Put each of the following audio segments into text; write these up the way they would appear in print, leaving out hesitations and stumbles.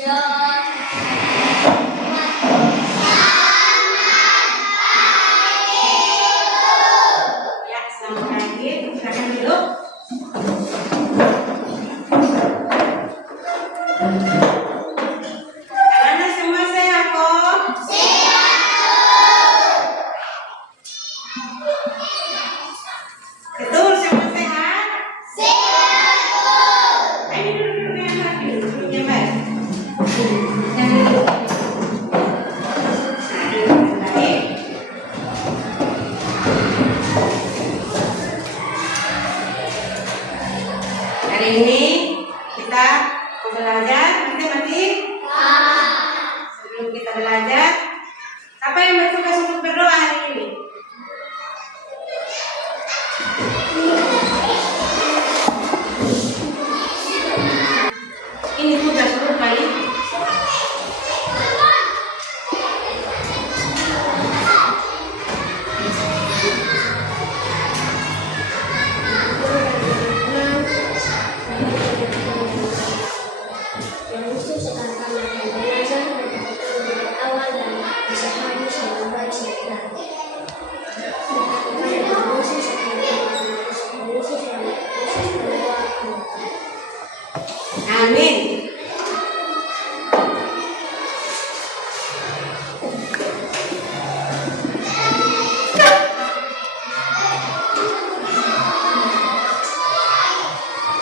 Ya, selamat pagi. Silakan duduk. Anak-anak semua sehat kok? Betul, semua sehat? Ayo duduk yang baik, duduk yang baik. Jangan duduk. Nah, duduk yang baik. Hari ini kita mau belajar, mati. Sebelum kita belajar, apa yang bertugas untuk berdoa hari ini? Ini tugas lupa ini. Yang mesti sekarang akan belajar dari awal dan bisa habis dengan baik sekitar. Kepada Yesus berdoa. Amin.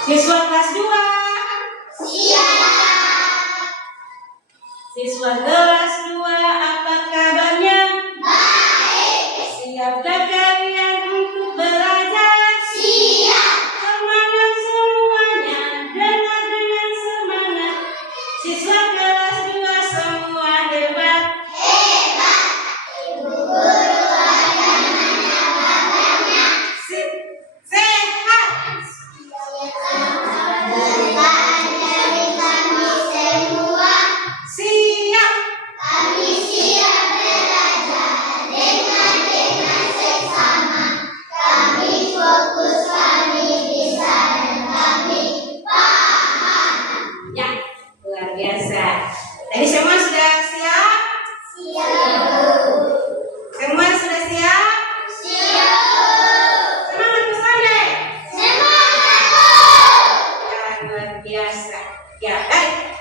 Siswa kelas 2. Siswa kelas 2, apa kabarnya? Siapkah kalian untuk belajar? Semangat semuanya, dengar dengan semangat. Siswa kelas 2 semua hebat. Sehat. Siap. Ya, luar biasa. Jadi semua sudah siap? Semua sudah siap? Semangat pesantren. Ya, luar biasa. Ya, baik.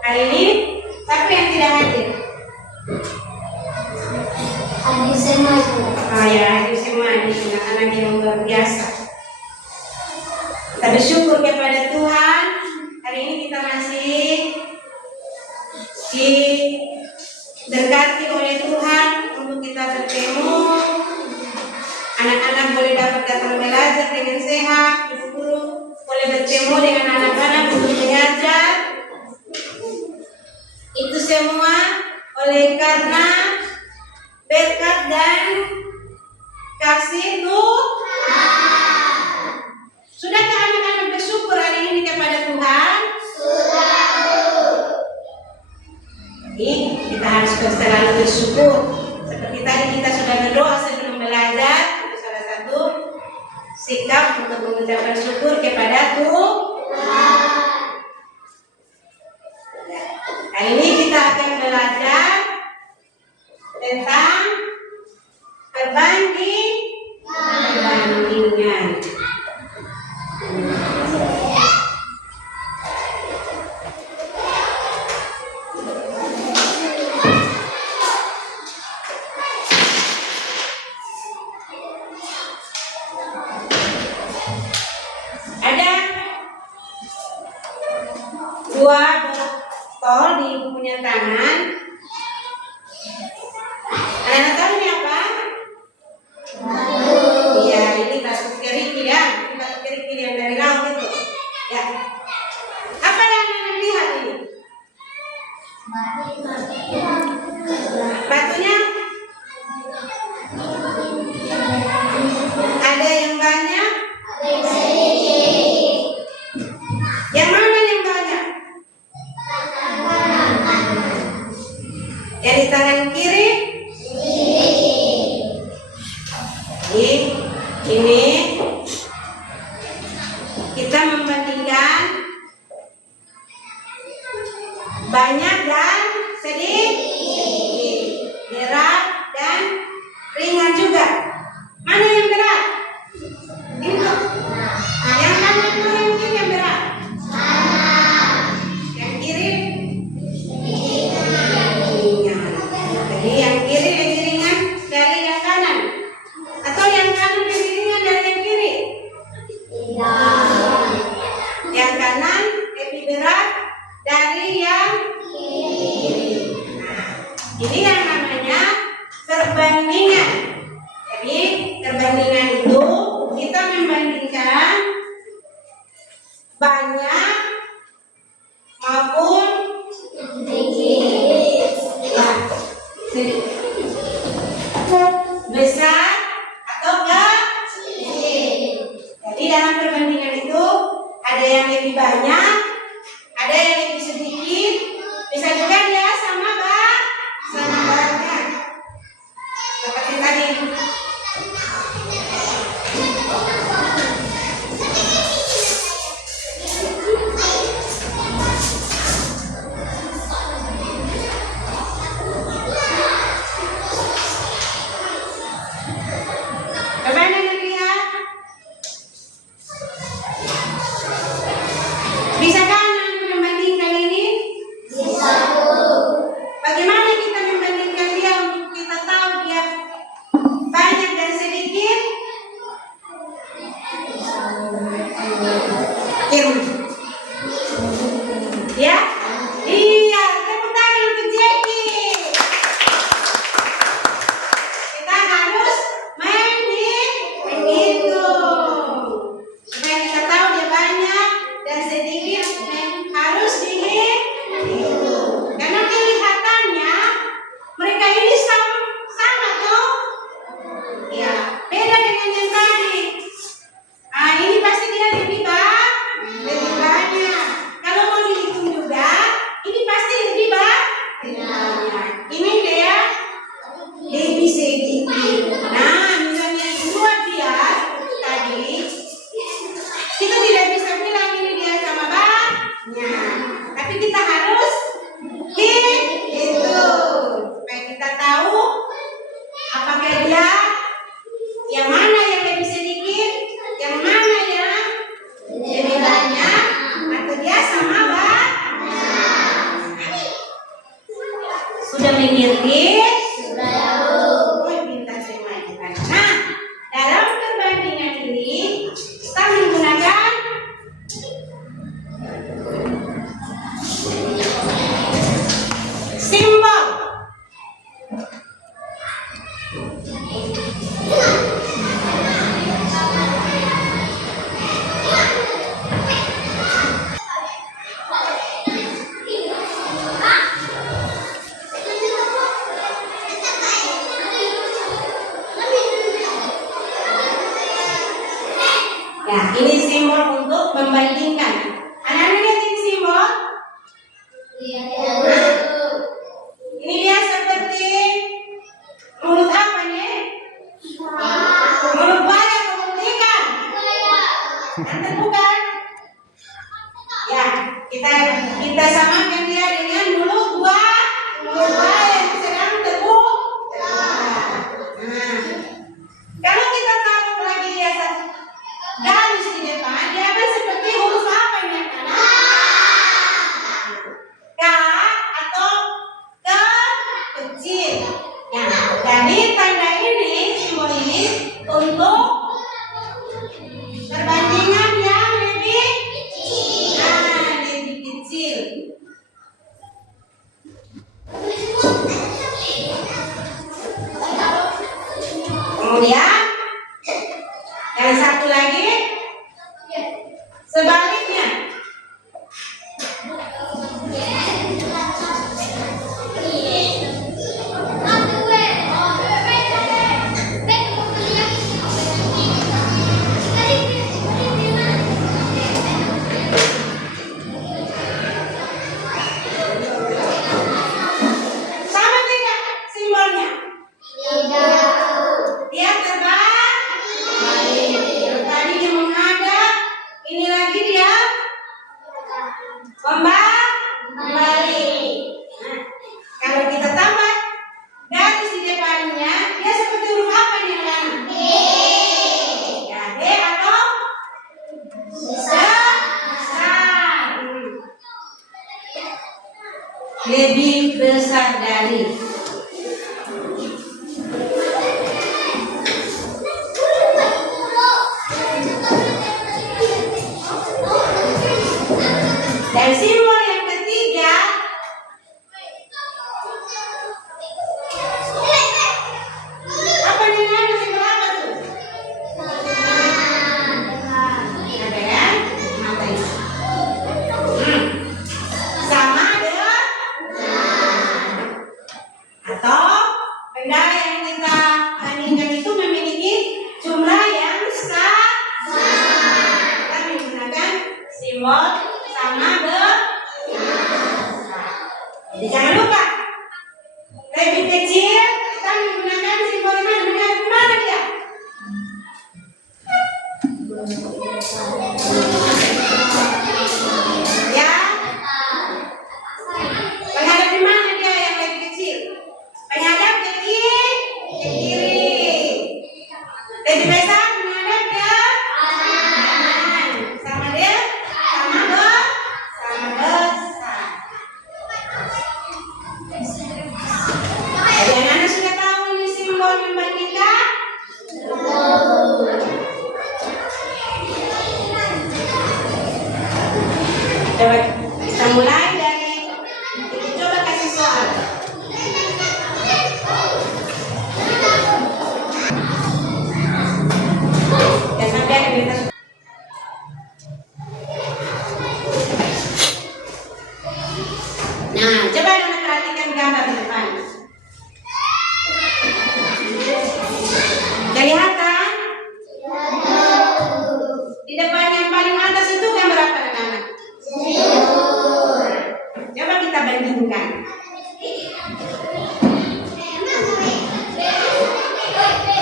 Hari ini siapa yang tidak hadir? Adik semua Oh ya, itu semua ini anak-anak yang luar biasa. Kita bersyukur kepada Tuhan. Hari ini kita masih diberkati oleh Tuhan untuk kita bertemu. Anak-anak boleh dapat datang belajar dengan sehat. Guru boleh bertemu dengan anak-anak untuk mengajar. Itu semua oleh karena berkat dan kasih Tuhan. Sudahkah anak-anak bersyukur hari ini kepada Tuhan? Jadi kita harus selalu bersyukur. Seperti tadi kita sudah berdoa sebelum belajar. Itu salah satu sikap untuk mengucapkan syukur kepada Tuhan. Hari ini kita akan belajar tentang perbandingan. Ada dua botol di ibu punya tangan. Anak tahu ini apa? Iya, ini batu kerikil ya. Ini batu kerikil yang dari laut itu. Ya. Apa yang anak lihat ini? Batunya ada yang banyak, yang mana yang banyak? Yang di tangan kiri. Ini kita membandingkan banyak dan sedikit, berat dan ringan juga. Mana yang berat? Ini tuh. Nah, yang kanan itu yang kiri yang berat. Yang kiri ringan. Jadi yang kiri lebih ringan dari yang kanan, atau yang kanan lebih ringan dari yang kiri? Yang kanan lebih berat dari yang kiri. Nah, ini yang namanya perbandingan. Jadi perbandingan itu kita membandingkan banyak maupun besar atau kecil. Jadi dalam perbandingan itu ada yang lebih banyak, ada yang lebih sedikit, bisa juga dia sama banyak. Seperti tadi. Bagaimana lihat? Bisakah Anda membandingkan ini? Bagaimana kita membandingkan dia untuk kita tahu dia banyak dan sedikit? Ya? Iya, tepuk tangan untuk Jackie. Kita harus menghitung supaya kita tahu dia banyak dan sedikit, harus dihitung. Karena kelihatannya mereka ini sama tuh. Ya, beda dengan yang tadi. Ini pasti dia lebih banyak. Kalau mau dihitung juga, ini pasti lebih banyak. Ini dia lebih sedikit. Nah, misalnya dua dia tadi, kita tidak bisa bilang ini dia sama banyak. Tapi kita harus hitung supaya kita tahu apakah dia yang mana yang lebih sedikit, yang mana yang lebih banyak, atau dia sama banyak. Sudah mengerti? Oh, pintar semuanya kan. Nah, dalam perbandingan ini kita menggunakan simbol. Ya, ini simbol untuk membandingkan. Anak-anak lihat ini simbol. Nah, ini dia seperti mulut apa nih? Mulut buaya atau mulut ikan? Yang bukan? Ya, kita samakan dia dengan mulut buaya yang sedang terbuka. Nah, kalau kita taruh lagi dia garis di depan, dia akan seperti huruf apa ini anak? K atau K kecil. Ya, jadi tanda ini, simbol ini untuk perbandingan yang lebih kecil. Kemudian yang satu lagi sebaliknya. Sama tidak simbolnya? Dia terbalik. Tadi dia menghadap, ini lagi dia membalik. lebih besar dari. Dan simbol yang ketiga, apa namanya simbol apa tuh? Ada ya? Mata ini. Sama dengan atau benda yang kita bandingkan itu memiliki jumlah yang sama. Kita menggunakan simbol sama besar. Jadi jangan lupa lebih kecil kita menggunakan simbol mana dia? Ya, menghadap di mana dia yang lebih kecil? Menghadap ke kiri. Lebih besar menghadap ke kanan. Sama dia, sama besar. Jadi anak-anak sudah tahu ini simbol membandingkan? Coba kita mulai dari coba kasih soal. Ya sampai ada berita. Nah, coba anak perhatikan gambar di depan. Kelihatan? Di depan yang paling atas itu gambar apa anak-anak? Coba kita bandingkan.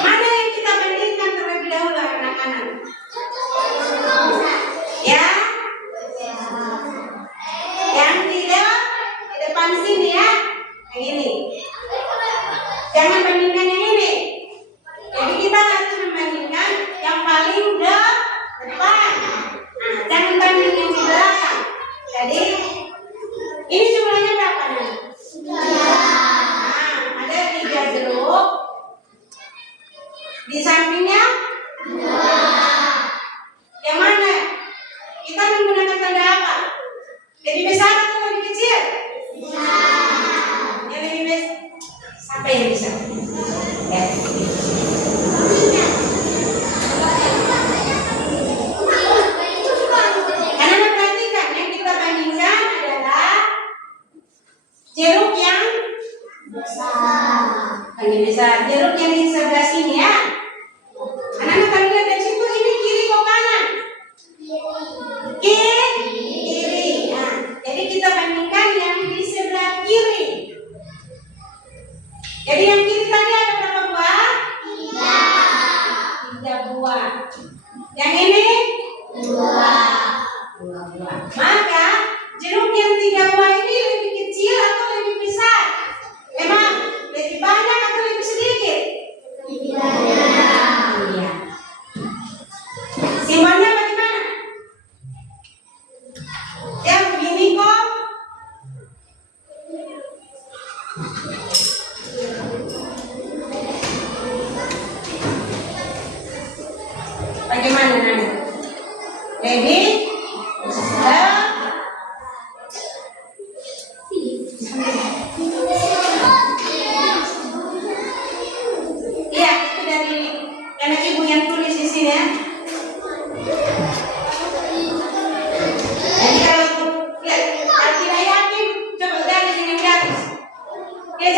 Mana yang kita bandingkan terlebih dahulu anak-anak? Ya? Yang di depan sini ya? Yang ini. Jangan bandingkan yang ini. Jadi kita harus membandingkan yang paling depan. Nah, jangan bandingkan di belakang. Jadi ini jumlahnya berapa nih? Nah, ada 3 jeruk. Di sampingnya? Yang mana? Kita menggunakan tanda apa? Lebih besar atau lebih kecil? Yang lebih besar. Siapa yang bisa? Ya. Karena perhatikan yang kita bandingkan adalah jeruk yang paling besar. Jeruk yang di sebelah sini ya. Anak-anak kalau lihat dari situ ini kiri kok kanan? Kiri. Nah, jadi kita bandingkan yang di sebelah kiri. Jadi yang kiri tadi ada berapa buah? 3 buah. Yang ini? 2 buah. Maka jeruk yang 3 buah ini lebih kecil atau lebih besar? Memang lebih banyak atau lebih sedikit? Lebih banyak. Iya. Simbolnya bagaimana? Yang begini kok? Bagaimana Nana? Lebih besar. Iya, itu dari anak ibu yang tulis di sini ya. Jadi kalau lihat, kalau tidak yakin, coba garis dengan garis. Dia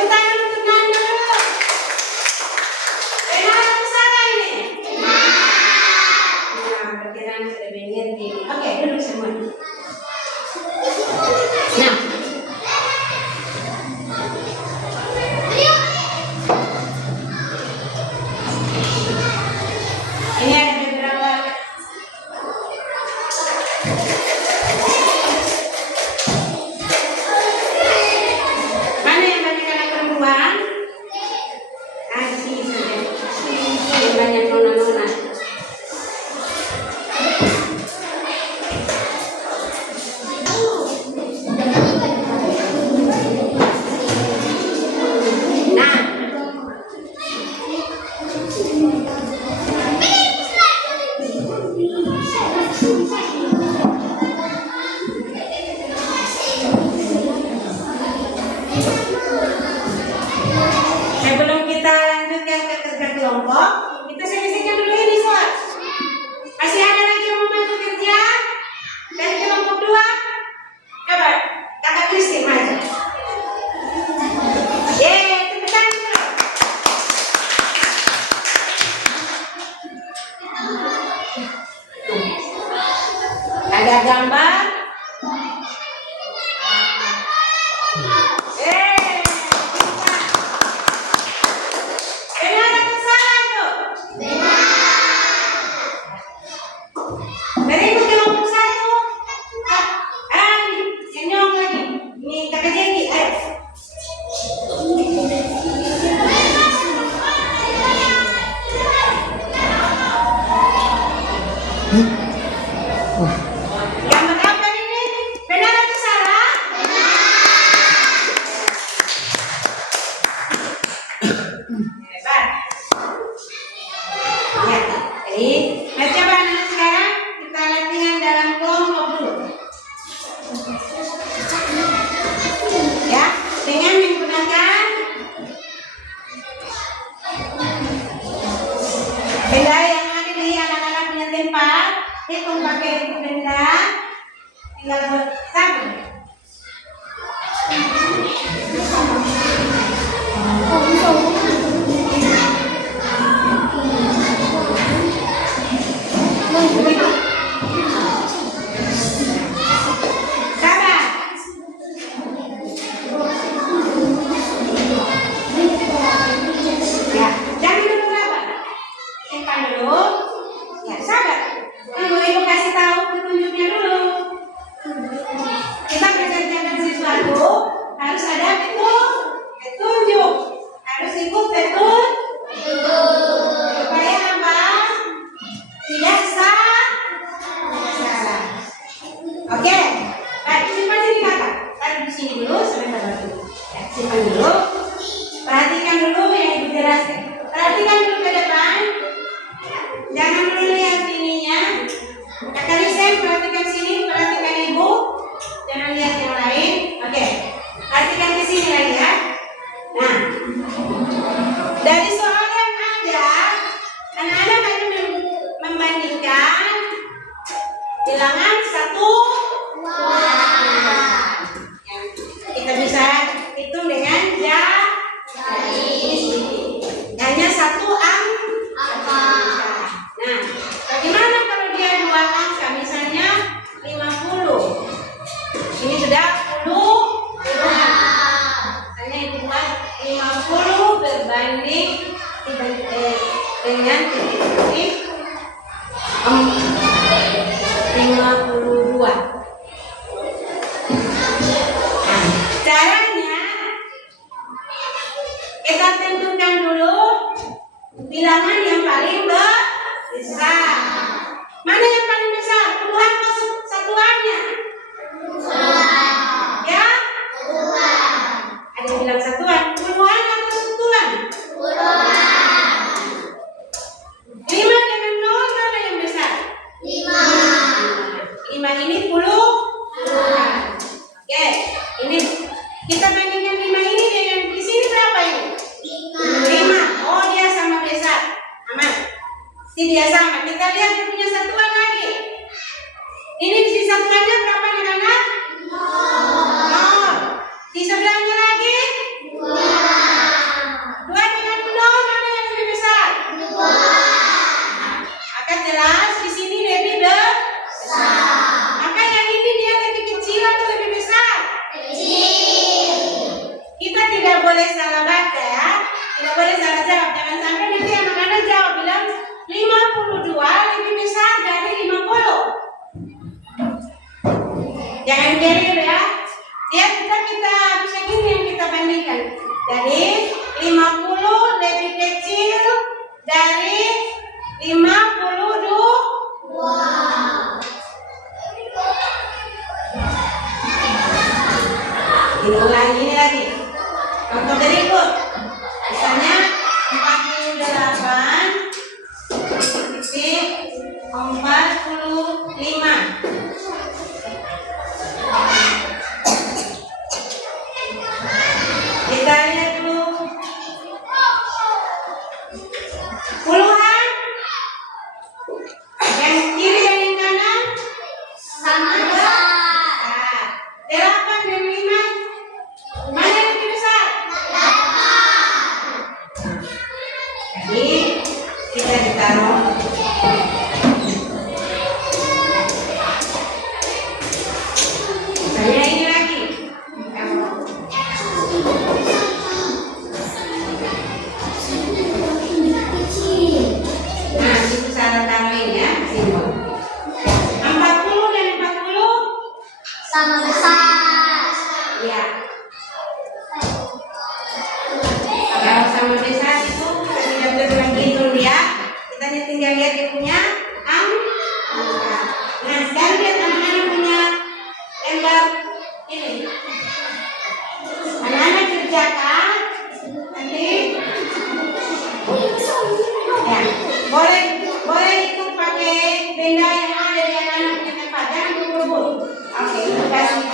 Tepuk tangan untuk Nanda dulu. Benar atau salah ini? Nah, berarti Nanda sudah mengerti. Oke, duduk semua. Nah, ini ada beberapa mana yang banyak anak perempuan? Ah, di sini saja. Yang banyak nona-nona. Nah, sebelum kita lanjutkan ke kerja kelompok, kita selesaikan dulu ini soal. Masih ada lagi yang mau bantu kerja dari kelompok 2? Coba, kakak Kristi maju. Tepuk tangan dulu. Ada gambar. Benar atau salah itu? Berikut kelompok 1. Senyum lagi. Ini kakak Jeki, ayo. Gambar apa ini? Benar atau salah? Hebat. Ya, jadi coba anak sekarang kita latihan dalam kelompok dulu. Ya, dengan menggunakan benda yang ada di anak-anak punya tempat. Hitung pakai itu benda, tinggal buat satu. Sabar. Ya, jangan dulu sabar. Simpan dulu. Ya, sabar. Ibu kasih tahu petunjuknya dulu. Kita mengerjakan sesuatu harus ada petunjuk. Harus ikut petunjuk. Supaya apa? Tidak salah. Oke. Baik, simpan sini kakak. Taruh di sini dulu sebentar lagi. Ya, simpan dulu. Perhatikan dulu yang ibu jelaskan. Perhatikan dulu ke depan. Jangan dulu lihat ininya. Kakak Lisen, perhatikan sini, perhatikan ibu. Jangan lihat yang lain. Oke. Perhatikan ke sini lagi ya. Nah, dari soal yang ada, anak-anak hanya membandingkan bilangan 1. Kita bisa hitung dengan jari. Hanya 1 angka. Nah, bagaimana kalau dia 2 angka? Misalnya 50. Ini sudah 10. Misalnya itu buat 50 berbanding dengan titik 52. Caranya kita tentukan dulu bilangan yang paling besar. Mana yang paling besar? Puluhan atau satuannya? Ya? Ada yang bilang satuan. Puluhan atau satuan? 5 dengan 0 mana yang besar? 5 ini 10. Oke, ini kita bandingkan 5 ini dengan di sini berapa ini? 5. Oh, dia sama besar. Aman. Si dia sama. Kita lihat dia punya satuan lagi. Ini di satuannya berapa anak-anak? 0. Di sebelahnya lagi? 2. boleh salah baca ya. Tidak boleh salah jawab. Jangan sampai nanti anak-anak jawab bilang 52 lebih besar dari 50. Jangan keliru ya. Dia kita bisa gini yang kita bandingkan. Jadi 50 lebih kecil dari 52. Diulangi ini lagi. Contoh berikut. Misalnya 48 titik 45. Kita lihat dulu. Puluhan. Yang kiri dan yang kanan Sama besar. 8 dan 5. Mana yang lebih besar? Jadi kita ditaruh. Misalnya ini lagi. Nah, itu cara taruhin ya, simbol. 40 dan 40. Sama besar. Ya. Kalau sama besar itu kita tidak perlu lagi hitung dia. Kita hanya tinggal lihat dia punya angka. Nah, sekarang lihat anak-anak punya lembar ini. Anak-anak kerjakan nanti. Ya, boleh ikut pakai benda yang ada di anak-anak punya tempat. Jangan berburu. Oke, terima kasih.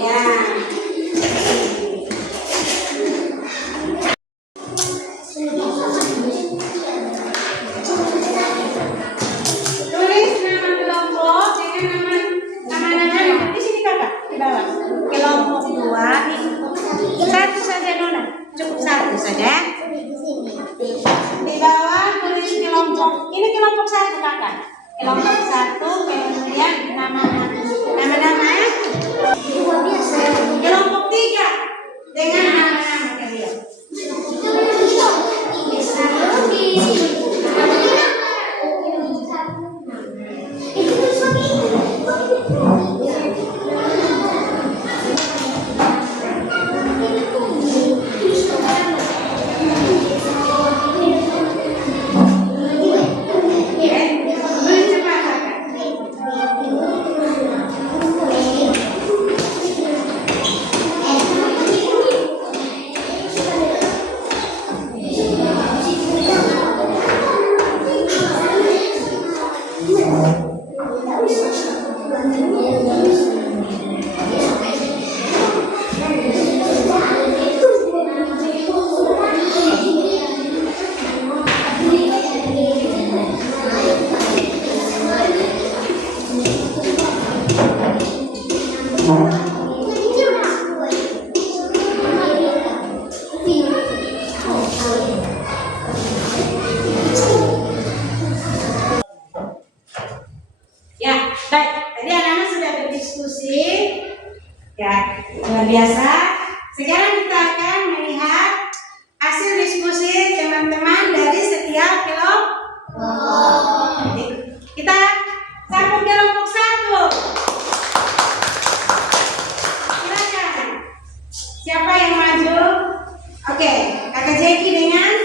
Ya. Tulis nama kelompok dengan nama di sini kakak di bawah. Kelompok 2 satu saja Nona, cukup satu saja. Di bawah tulis kelompok. Ini kelompok 1 kakak. Kelompok 1 kemudian nama-nama. Kelompok 3 dengan nama-nama kalian. Ya, baik. Tadi anak-anak sudah berdiskusi, ya, luar biasa. Sekarang kita akan melihat hasil diskusi teman-teman dari setiap kelompok. Kita sambung kelompok 1. Silakan. Siapa yang maju? Oke, kakak Jeki dengan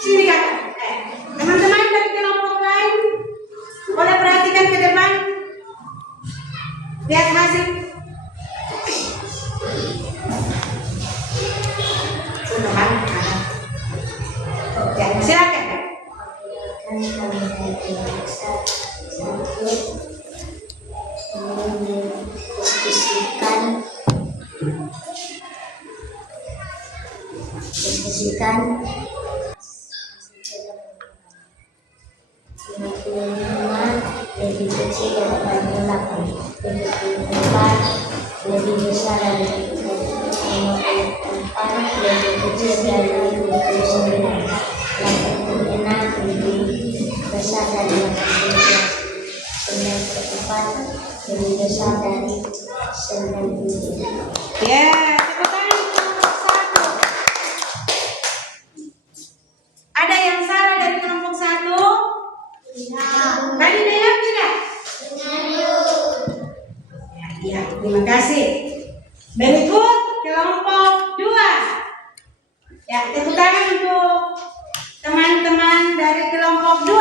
sini kakak. Teman-teman dari kelompok lain boleh perhatikan ke depan. Lihat hasil. Ya, silakan. Diskusikan lebih kecil daripada 8, 24 lebih besar dari 54 lebih kecil dari 29, 86 lebih besar dari 18, 94 lebih besar dari 90. Ya, tepuk tangan kelompok 1. Ada yang salah dari kelompok 1? Tadi dengar tidak? Ya, terima kasih. Berikut kelompok 2. Ya, tepuk tangan untuk teman-teman dari kelompok 2.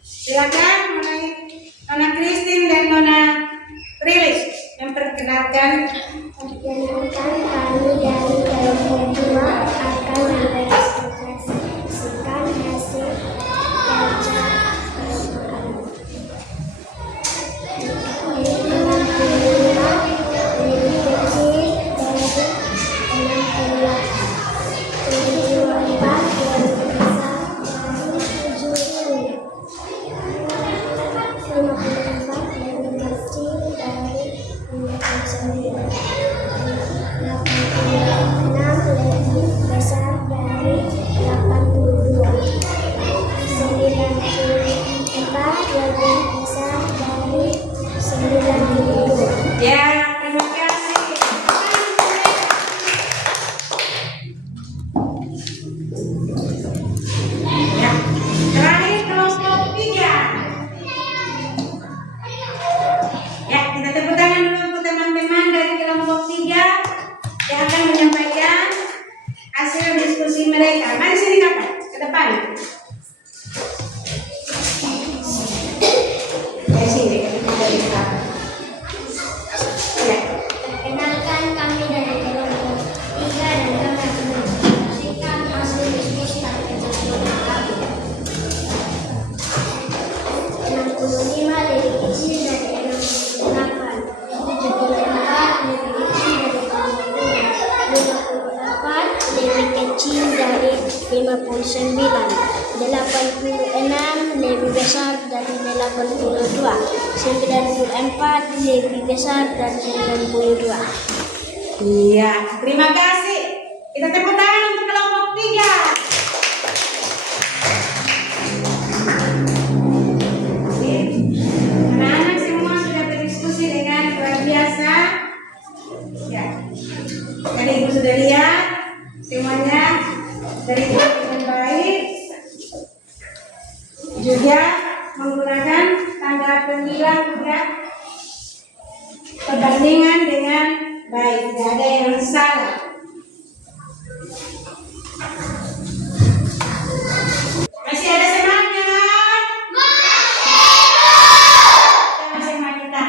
Silakan mulai Nona Christine dan Nona Rilis memperkenalkan. Perkenalkan, kami dari kelompok 2 akan mempresentasikan hasil kerja Ya, terima kasih. Ya, terakhir kelompok 3. Ya, kita tepuk tangan dulu untuk teman-teman dari kelompok 82, 94 lebih besar dari 92. Iya, terima kasih. Kita tepuk tangan untuk kelompok 3. Anak-anak semua sudah berdiskusi dengan luar biasa. Ya, tadi Ibu sudah lihat semuanya dari dengan baik. Juga menggunakan tanda pembilang juga perbandingan dengan baik, tidak ada yang salah. Masih ada semangat? Sama-sama kita.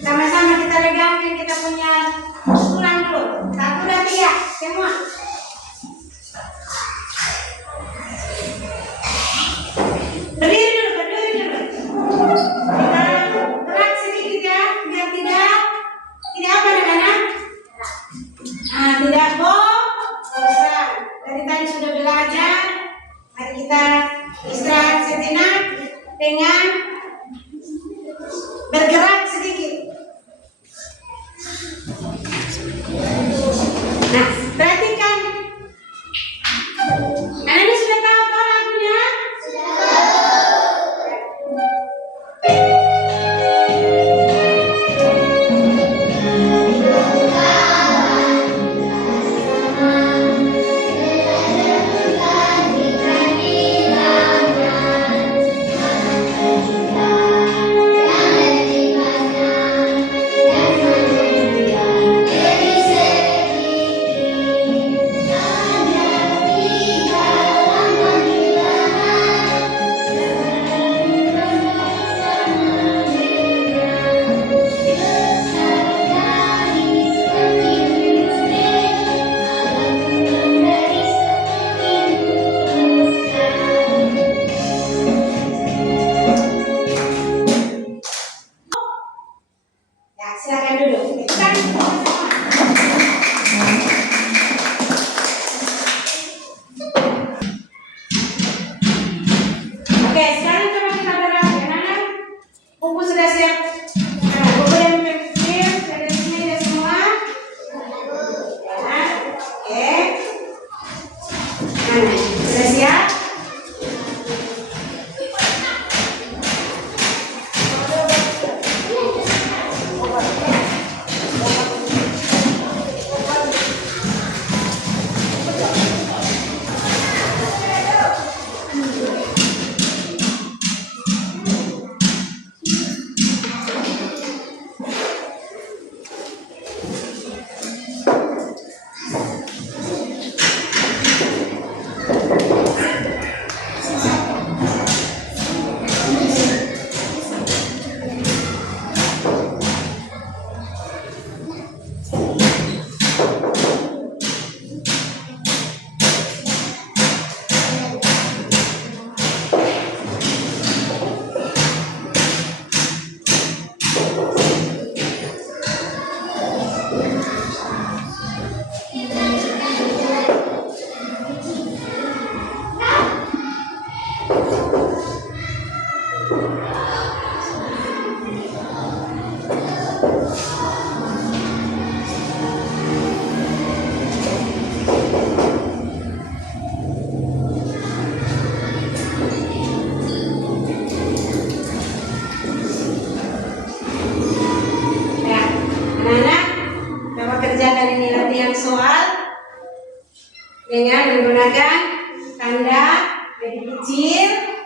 Sama-sama kita regangkan kita punya tulang dulu. 1, 2, 3, semua. Berdiri dulu. Kita gerak sedikit ya, biar tidak apa anak-anak? Tidak bosan. Dari tadi sudah belajar. Mari kita istirahat sejenak dengan bergerak sedikit. Nah, perhatikan. Anak-anak sudah tahu lagunya? Ya, silakan duduk. Kan Oke, sekarang coba kita bergerak. Anak-anak, buku sudah siap. Nah, buku yang kecil sudah di sini ada semua. Ya, oke. Nah, sudah siap? Dengan menggunakan tanda lebih kecil,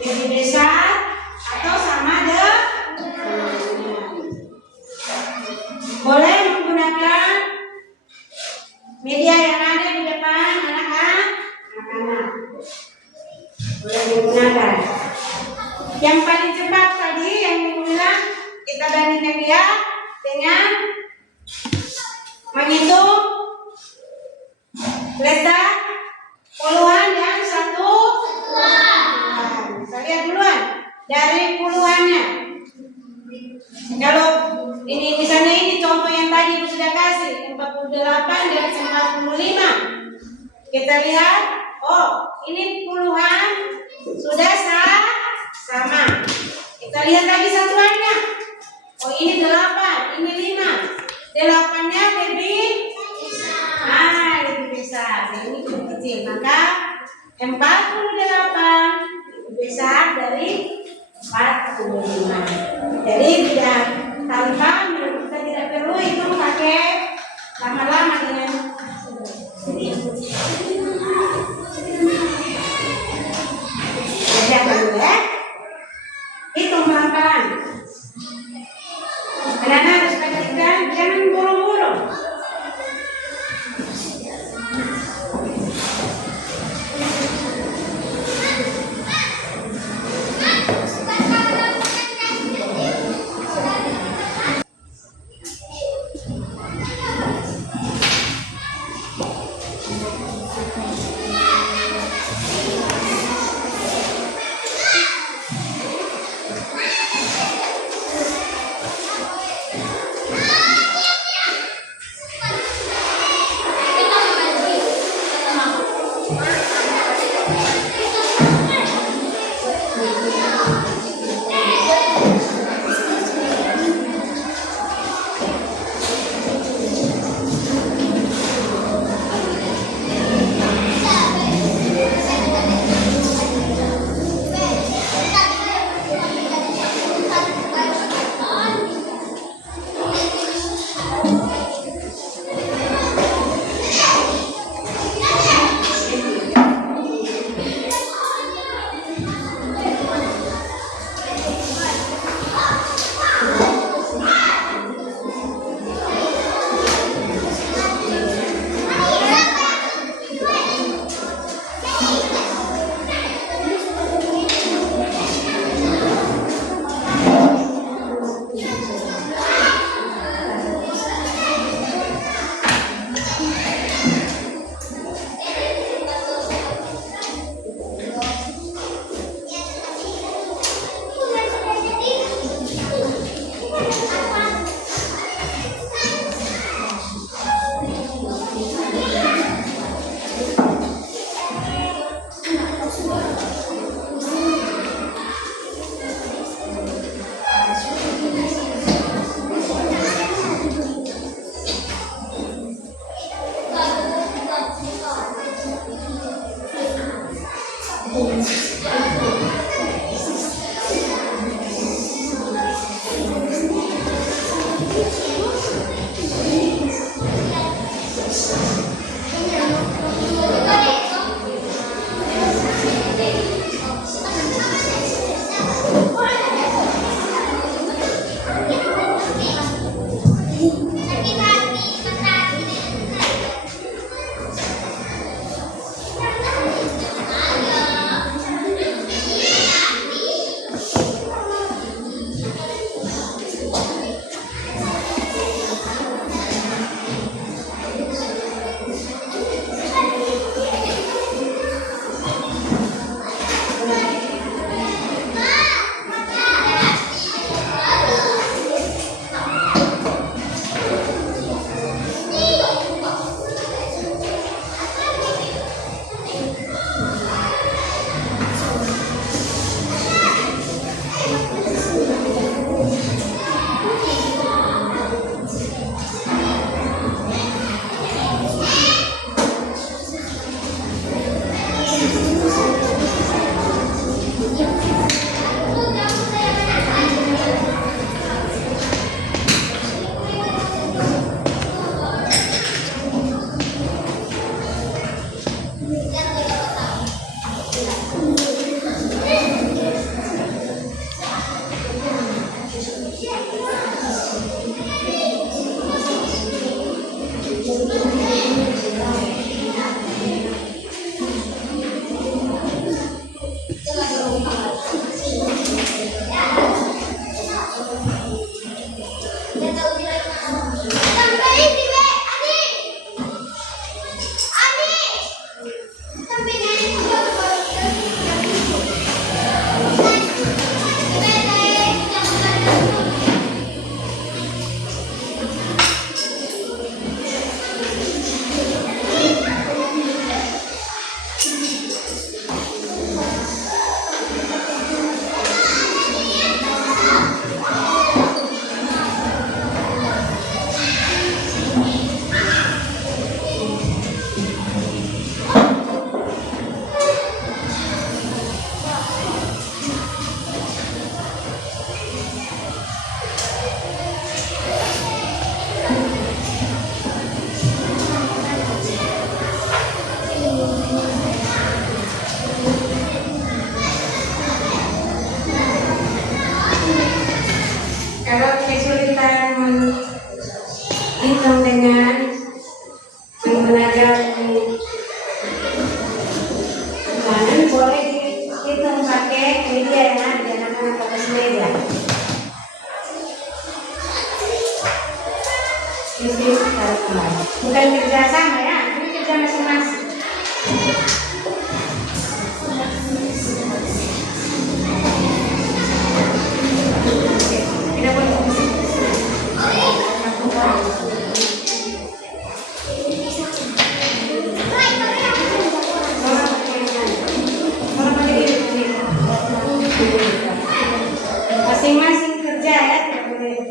lebih besar, atau sama dengan. Boleh menggunakan media yang ada di depan anak-anak. Boleh digunakan. Yang paling cepat tadi yang dibilang kita bandingkan dia dengan menghitung letak puluhan dan 1 puluhan. Kita lihat duluan dari puluhannya. Kalau ini misalnya ini contoh yang tadi Ibu sudah kasih 48 dan 95. Kita lihat, oh ini puluhan sudah Sama. Kita lihat lagi satuannya. Oh, ini 8, ini 5. 8-nya lebih lebih besar. Nah, ini lebih kecil. Maka 48 lebih besar dari 45. Jadi tidak tanpa kita tidak perlu itu pakai lama-lama dengan kerja dulu ya. Hitung pelan-pelan. Anak-anak harus perhatikan, jangan buru-buru. bisnis partner. Bukan kerja sama ya, ini kerja masing-masing. Oke, tidak boleh. Masing-masing kerja ya, tidak boleh.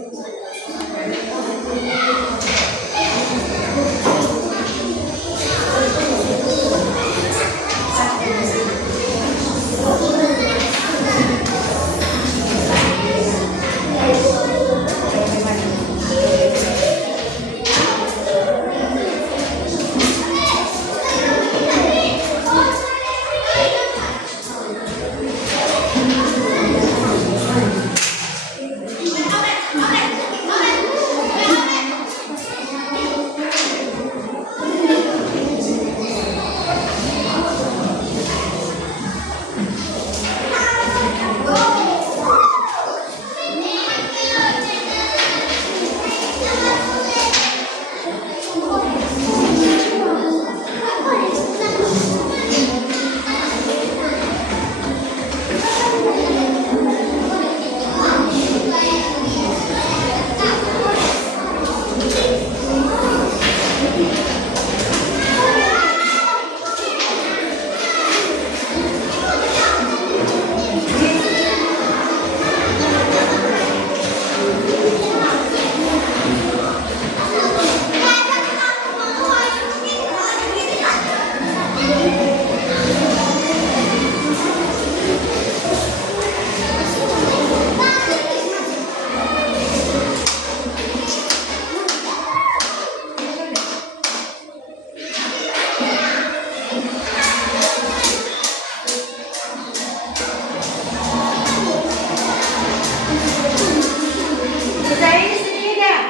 Sudah ini sendiri dah.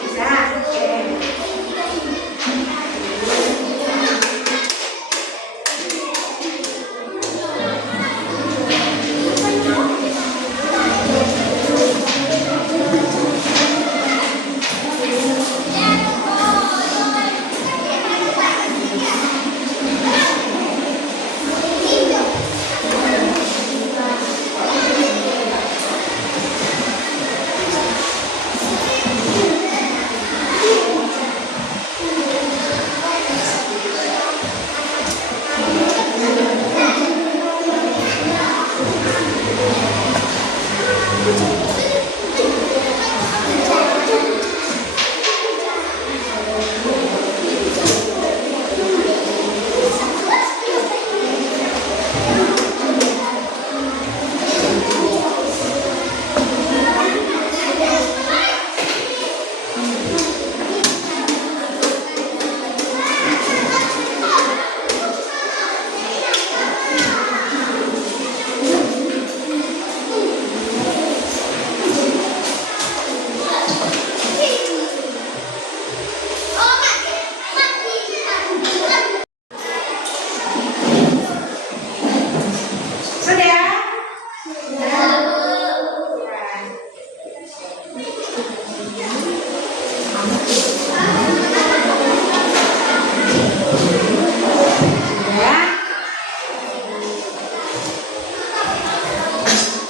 Bisa, oke. Sudah? Ya.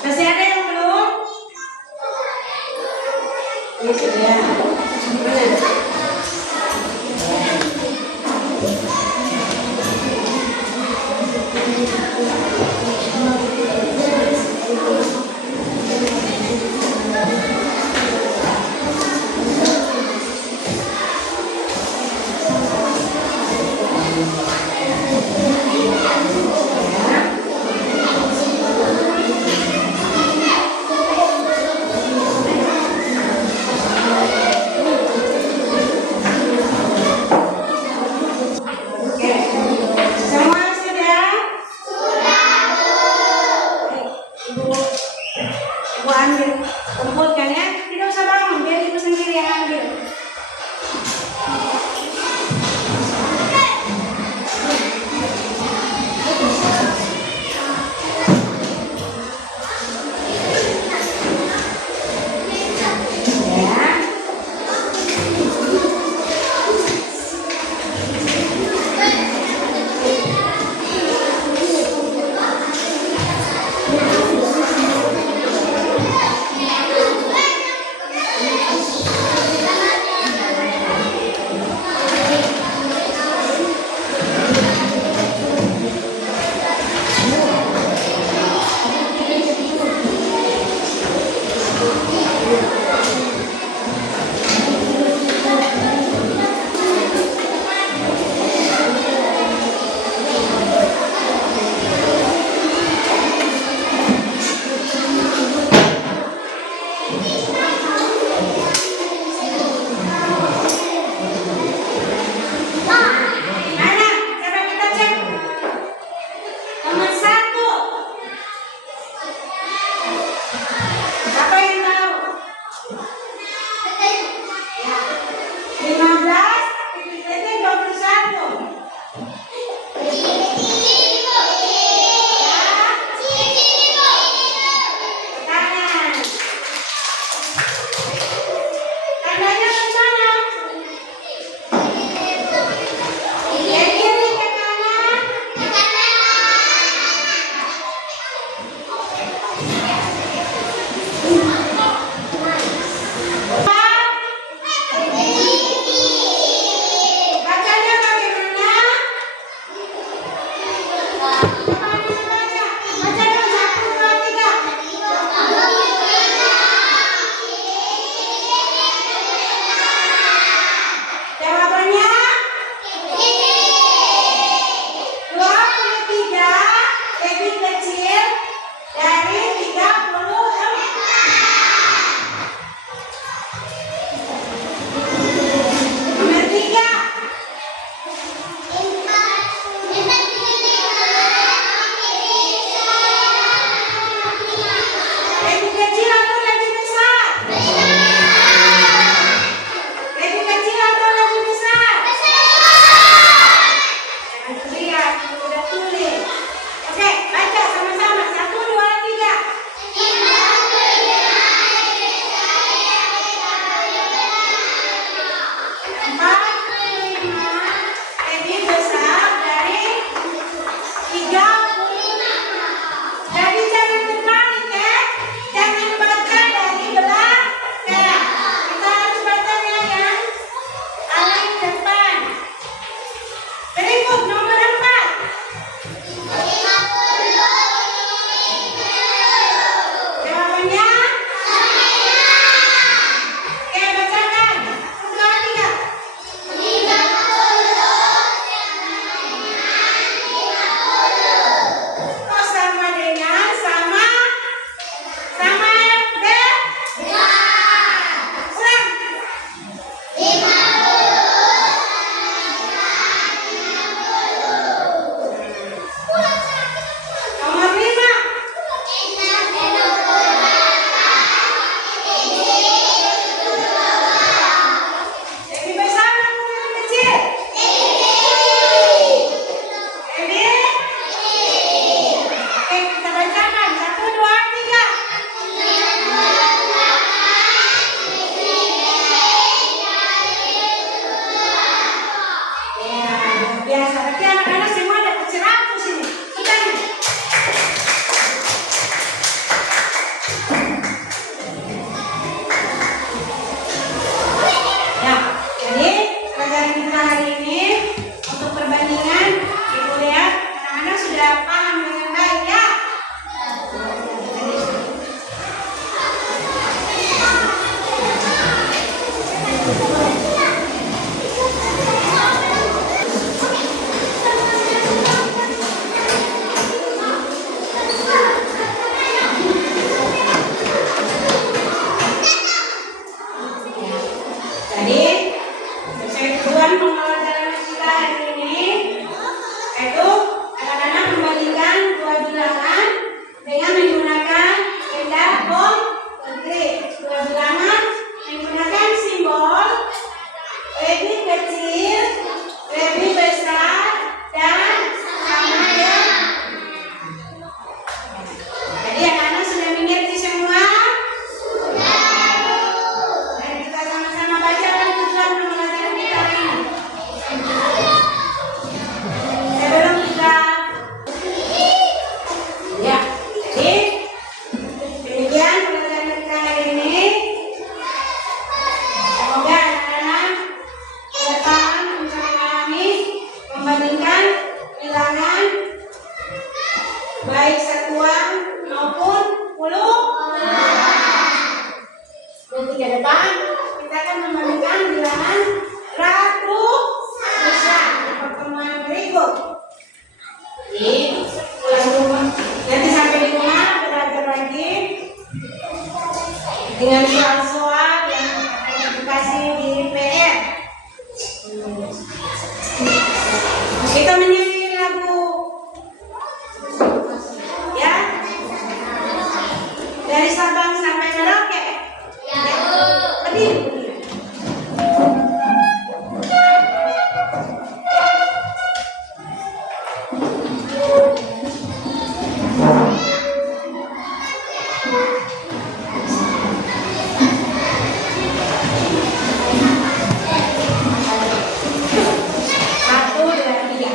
Masih ada yang belum? Ya sudah. Benar. Oke. Semua sudah? Ibu ambil, kumpulkan ya. Tidak usah bangun, biar ibu sendiri yang ambil. Ya. kecil atau lebih besar? Lebih kecil atau lebih besar? Jangan teriak, udah tulis. Oke, baca sama-sama. 1, 2, 3. Empat, 5 lebih besar dari 35. Jadi jangan terbalik ya. Jangan baca dari belakang. Kita harus bacanya yang paling depan. Berikut nomor 4. Jawabannya? Oke, bacakan. 1, 2, 3. Kok sama dengan sama deh? Ulang. Nomor 5. Lebih besar atau lebih kecil? Lebih? Oke, kita bacakan. 1, 2, 3. Ya, luar biasa. Berarti anak-anak semua dapat 100 ini. Tepuk ya, jadi pelajaran kita hari ini untuk perbandingan, Ibu lihat anak-anak sudah paham dengan baik ya. Jadi, sesuai tujuan pembelajaran kita hari ini, yaitu anak-anak membandingkan dua bilangan dengan menggunakan benda konkret. Dua bilangan menggunakan simbol lebih kecil, lebih besar, dan sama dengan. Jadi anak-anak sudah mengerti semua? Dan kita sama-sama bacakan tujuan pembelajaran kita hari ini. Sebelum kita ya, jadi demikian pembelajaran kita hari ini. Semoga anak-anak bertahan untuk memahami membandingkan bilangan baik satuan maupun puluhan. Dan ke depan kita akan membandingkan bilangan ratusan di pertemuan berikut. Jadi pulang rumah, nanti sampai di rumah belajar lagi dengan soal-soal yang akan dikasih di PR. Kita menyanyi lagu ya dari Sabang sampai Merauke. Berdiri. Satu, dua, tiga.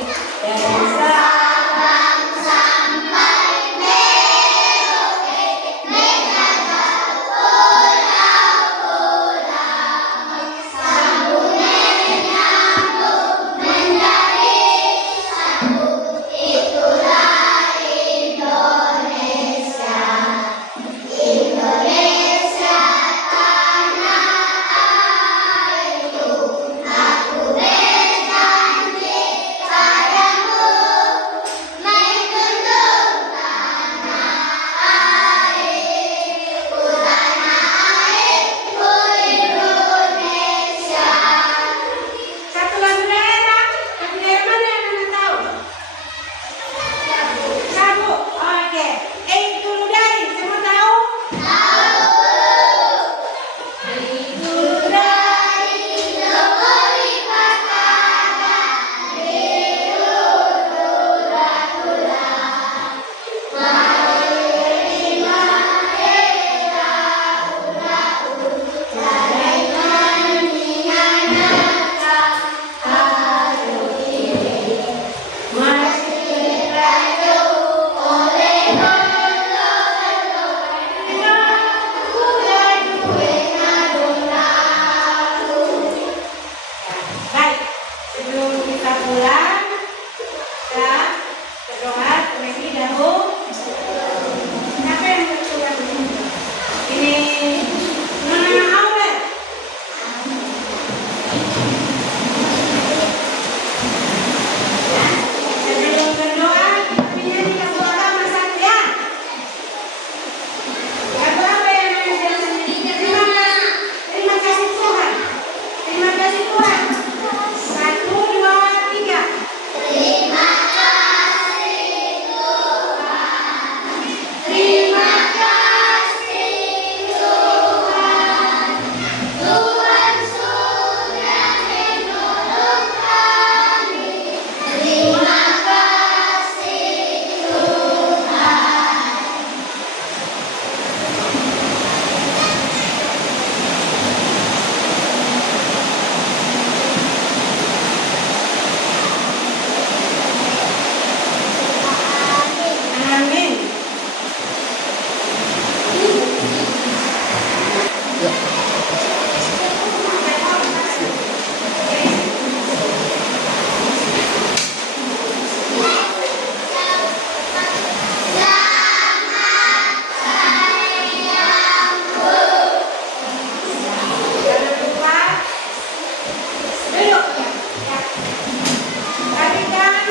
Perhatikan